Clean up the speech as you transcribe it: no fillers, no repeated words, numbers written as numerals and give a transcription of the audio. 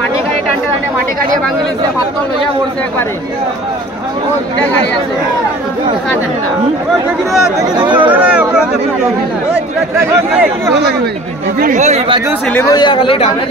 মাটি গাড়ি টানতে টানতে মাটি গাড়ি ভাঙি দিয়েছে পাথর লইয়া পড়ছে একবারে ও দুটা গাড়ি আছে ওই বাজু সিলেব ইয়া খালি ডানে